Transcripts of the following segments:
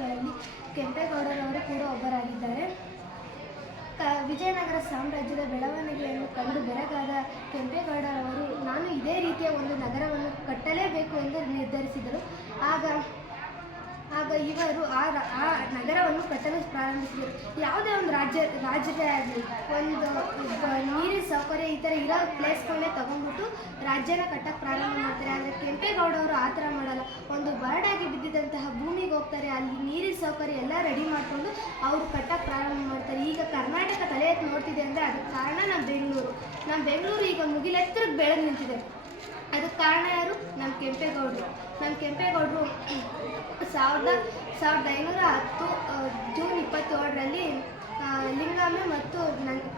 ಪ್ರಧಾನಿಗಳಲ್ಲಿ ಕೆಂಪೇಗೌಡರವರು ಕೂಡ ಒಬ್ಬರಾಗಿದ್ದಾರೆ. ವಿಜಯನಗರ ಸಾಮ್ರಾಜ್ಯದ ಬೆಳವಣಿಗೆಯನ್ನು ಕಂಡು ಬೆರಗಾದ ಕೆಂಪೇಗೌಡರವರು ನಾನು ಇದೇ ರೀತಿಯ ಒಂದು ನಗರವನ್ನು ಕಟ್ಟಲೇಬೇಕು ಎಂದು ನಿರ್ಧರಿಸಿದರು. ಆಗ ಇವರು ಆ ನಗರವನ್ನು ಕಟ್ಟಲು ಪ್ರಾರಂಭಿಸಿದರು. ಯಾವುದೇ ಒಂದು ರಾಜ್ಯದೇ ಆಗಲಿ ಒಂದು ನೀರಿನ ಸೌಕರ್ಯ ಈ ಥರ ಇರೋ ಪ್ಲೇಸ್ಗಳನ್ನೇ ತಗೊಂಡ್ಬಿಟ್ಟು ರಾಜ್ಯನ ಕಟ್ಟಕ್ಕೆ ಪ್ರಾರಂಭ ಮಾಡ್ತಾರೆ. ಆದರೆ ಕೆಂಪೇಗೌಡವರು ಆ ಥರ ಮಾಡಲ್ಲ. ಒಂದು ಬರಡಾಗಿ ಬಿದ್ದಿದ್ದಂತಹ ಭೂಮಿಗೆ ಹೋಗ್ತಾರೆ, ಅಲ್ಲಿ ನೀರಿನ ಸೌಕರ್ಯ ಎಲ್ಲ ರೆಡಿ ಮಾಡಿಕೊಂಡು ಅವರು ಕಟ್ಟಕ್ಕೆ ಪ್ರಾರಂಭ ಮಾಡ್ತಾರೆ. ಈಗ ಕರ್ನಾಟಕ ತಲೆ ಎತ್ತಿ ನೋಡ್ತಿದೆ ಅಂದರೆ ಅದಕ್ಕೆ ಕಾರಣ ನಮ್ಮ ಬೆಂಗಳೂರು ಈಗ ಮುಗಿಲೆತ್ತರಕ್ಕೆ ಬೆಳೆದು ನಿಂತಿದೆ. ಅದಕ್ಕೆ ಕಾರಣ ಯಾರು? ನಮ್ಮ ಕೆಂಪೇಗೌಡರು 1910 ಜೂನ್ 27ರಲ್ಲಿ ಲಿಂಗಾಮೆ ಮತ್ತು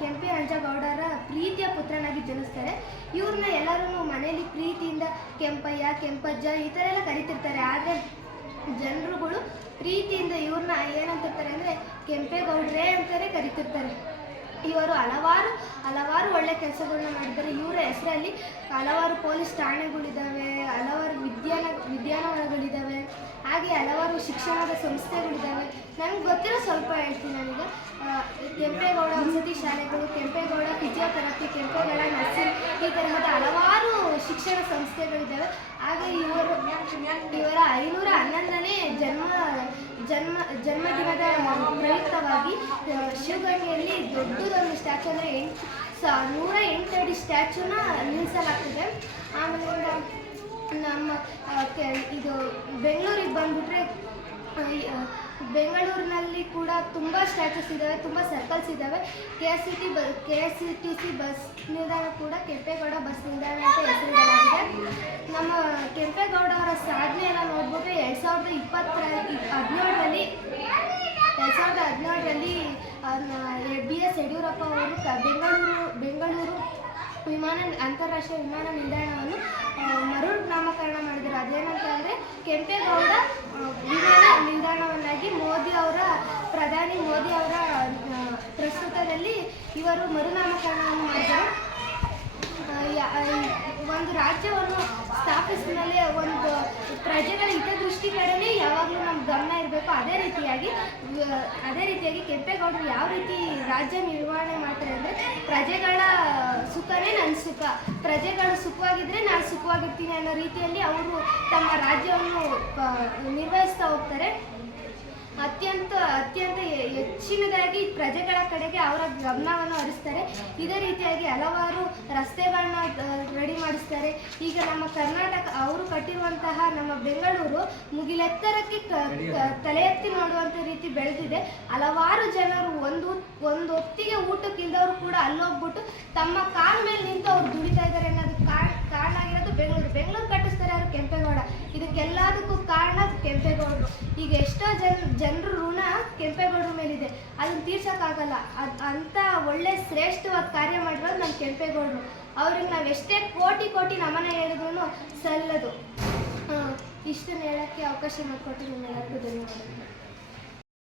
ಕೆಂಪೆ ಅಂಜೇಗೌಡರ ಪ್ರೀತಿಯ ಪುತ್ರನಾಗಿ ಜನಿಸ್ತಾರೆ. ಇವ್ರನ್ನ ಎಲ್ಲರೂ ಮನೆಯಲ್ಲಿ ಪ್ರೀತಿಯಿಂದ ಕೆಂಪಯ್ಯ, ಕೆಂಪಜ್ಜ ಈ ಥರ ಎಲ್ಲ ಕರಿತಿರ್ತಾರೆ. ಆದರೆ ಜನರುಗಳು ಪ್ರೀತಿಯಿಂದ ಇವ್ರನ್ನ ಏನಂತಿರ್ತಾರೆ ಅಂದರೆ ಕೆಂಪೇಗೌಡ್ರೇ ಅಂತಲೇ ಕರಿತಿರ್ತಾರೆ. ಇವರು ಹಲವಾರು ಒಳ್ಳೆ ಕೆಲಸಗಳನ್ನ ಮಾಡಿದ್ದಾರೆ. ಇವರ ಹೆಸರಲ್ಲಿ ಹಲವಾರು ಪೊಲೀಸ್ ಠಾಣೆಗಳಿದ್ದಾವೆ, ಹಲವಾರು ವಿದ್ಯಾನವನಗಳಿದ್ದಾವೆ, ಹಾಗೆ ಹಲವಾರು ಶಿಕ್ಷಣದ ಸಂಸ್ಥೆಗಳಿದ್ದಾವೆ. ನನಗೆ ಗೊತ್ತಿರೋ ಸ್ವಲ್ಪ ಹೇಳ್ತೀನಿ. ನನಗೆ ಕೆಂಪೇಗೌಡ ವಸತಿ ಶಾಲೆಗಳು, ಕೆಂಪೇಗೌಡ ಫಿಸಿಯೋಥೆರಪಿ, ಕೆಂಪೇಗೌಡ ನರ್ಸಿಂಗ್ ಈ ತರಹದ ಹಲವಾರು ಶಿಕ್ಷಣ ಸಂಸ್ಥೆಗಳಿದ್ದಾವೆ. ಹಾಗೆ ಇವರ 511ನೇ ಜನ್ಮದಿನದ ಪ್ರಯುಕ್ತವಾಗಿ ಶಿವಗಂಗೆಯಲ್ಲಿ ದೊಡ್ಡದೊಂದು ಸ್ಟ್ಯಾಚು ಅಂದರೆ 108 ಅಡಿ ಸ್ಟ್ಯಾಚುನ ನಿಲ್ಲಿಸಲಾಗ್ತದೆ. ಆಮೇಲೆ ನಮ್ಮ ಇದು ಬೆಂಗಳೂರಿಗೆ ಬಂದುಬಿಟ್ರೆ ಬೆಂಗಳೂರಿನಲ್ಲಿ ಕೂಡ ತುಂಬ ಸ್ಟ್ಯಾಚುಸ್ ಇದ್ದಾವೆ, ತುಂಬ ಸರ್ಕಲ್ಸ್ ಇದ್ದಾವೆ. KSTC ಬಸ್ ನಿಲ್ದಾಣ ಕೂಡ ಕೆಂಪೇಗೌಡ ಬಸ್ ನಿಲ್ದಾಣ ಅಂತ ಹೆಸರಿಡಲಾಗಿದೆ. ನಮ್ಮ ಕೆಂಪೇಗೌಡ ಅವರ ಸಾಧನೆ ಎಲ್ಲ ನೋಡ್ಬಿಟ್ರೆ 2017ರಲ್ಲಿ BS ಯಡಿಯೂರಪ್ಪ ಅವರು ಬೆಂಗಳೂರು ಅಂತಾರಾಷ್ಟ್ರೀಯ ವಿಮಾನ ನಿಲ್ದಾಣವನ್ನು ಮರುನಾಮಕರಣ ಮಾಡಿದರು. ಅದೇನಂತ ಅಂದರೆ ಕೆಂಪೇಗೌಡ ವಿಮಾನ ನಿಲ್ದಾಣವನ್ನಾಗಿ ಪ್ರಧಾನಿ ಮೋದಿ ಅವರ ಪ್ರಸ್ತುತದಲ್ಲಿ ಇವರು ಮರುನಾಮಕರಣವನ್ನು ಮಾಡಿದರು. ಒಂದು ರಾಜ್ಯವನ್ನು ಸ್ಥಾಪಿಸಿದ ಮೇಲೆ ಒಂದು ಪ್ರಜೆಗಳ ಹಿತದೃಷ್ಟಿ ಕಡೆನೇ ಯಾವಾಗಲೂ ನಮ್ಮ ಗಮನ ಇರಬೇಕು. ಅದೇ ರೀತಿಯಾಗಿ ಕೆಂಪೇಗೌಡರು ಯಾವ ರೀತಿ ರಾಜ್ಯ ನಿರ್ವಹಣೆ ಮಾಡ್ತಾರೆ ಅಂದರೆ ಪ್ರಜೆಗಳ ಸುಖನೇ ನನ್ನ ಸುಖ, ಪ್ರಜೆಗಳು ಸುಖವಾಗಿದ್ದರೆ ನಾನು ಸುಖವಾಗಿರ್ತೀನಿ ಅನ್ನೋ ರೀತಿಯಲ್ಲಿ ಅವರು ತಮ್ಮ ರಾಜ್ಯವನ್ನು ನಿರ್ವಹಿಸ್ತಾ ಹೋಗ್ತಾರೆ. ಅತ್ಯಂತ ಹೆಚ್ಚಿನದಾಗಿ ಪ್ರಜೆಗಳ ಕಡೆಗೆ ಅವರ ಗಮನವನ್ನು ಹರಿಸ್ತಾರೆ. ಇದೇ ರೀತಿಯಾಗಿ ಹಲವಾರು ರಸ್ತೆಗಳನ್ನ ರೆಡಿ ಮಾಡಿಸ್ತಾರೆ. ಈಗ ನಮ್ಮ ಕರ್ನಾಟಕ ಅವರು ಕಟ್ಟಿರುವಂತಹ ನಮ್ಮ ಬೆಂಗಳೂರು ಮುಗಿಲೆತ್ತರಕ್ಕೆ ತಲೆ ಎತ್ತಿ ನೋಡುವಂಥ ರೀತಿ ಬೆಳೆದಿದೆ. ಹಲವಾರು ಜನರು ಒಂದು ಹೊತ್ತಿಗೆ ಊಟಕ್ಕಿಲ್ದವರು ಕೂಡ ಅಲ್ಲೋಗ್ಬಿಟ್ಟು ತಮ್ಮ ಕಾಲ ಮೇಲೆ ನಿಂತು ಅವ್ರು ದುಡಿತಾ ಇದ್ದಾರೆ ಅನ್ನೋದಕ್ಕೆ ಕಾರಣ ಆಗಿರೋದು ಬೆಂಗಳೂರು ಕಟ್ಟಿಸ್ತಾರೆ ಯಾರು? ಕೆಂಪೇಗೌಡ. ಇದಕ್ಕೆಲ್ಲದಕ್ಕೂ ಕಾರಣ ಕೆಂಪೇಗೌಡರು. ಈಗ ಎಷ್ಟೋ ಜನರ ಋಣ ಕೆಂಪೇಗೌಡರ ಮೇಲಿದೆ, ಅದನ್ನು ತೀರ್ಸೋಕ್ಕಾಗಲ್ಲ. ಅಂಥ ಒಳ್ಳೆ ಶ್ರೇಷ್ಠವಾದ ಕಾರ್ಯ ಮಾಡಿರೋದು ನಮ್ಮ ಕೆಂಪೇಗೌಡರು. ಅವ್ರಿಗೆ ನಾವು ಎಷ್ಟೇ ಕೋಟಿ ನಮನ ಹೇಳಿದ್ರು ಸಲ್ಲದು. ಇಷ್ಟನ್ನು ಹೇಳೋಕ್ಕೆ ಅವಕಾಶ ಮಾಡಿಕೊಟ್ಟು ನಿಮ್ಮೆಲ್ಲರಿಗೂ ಧನ್ಯವಾದಗಳು.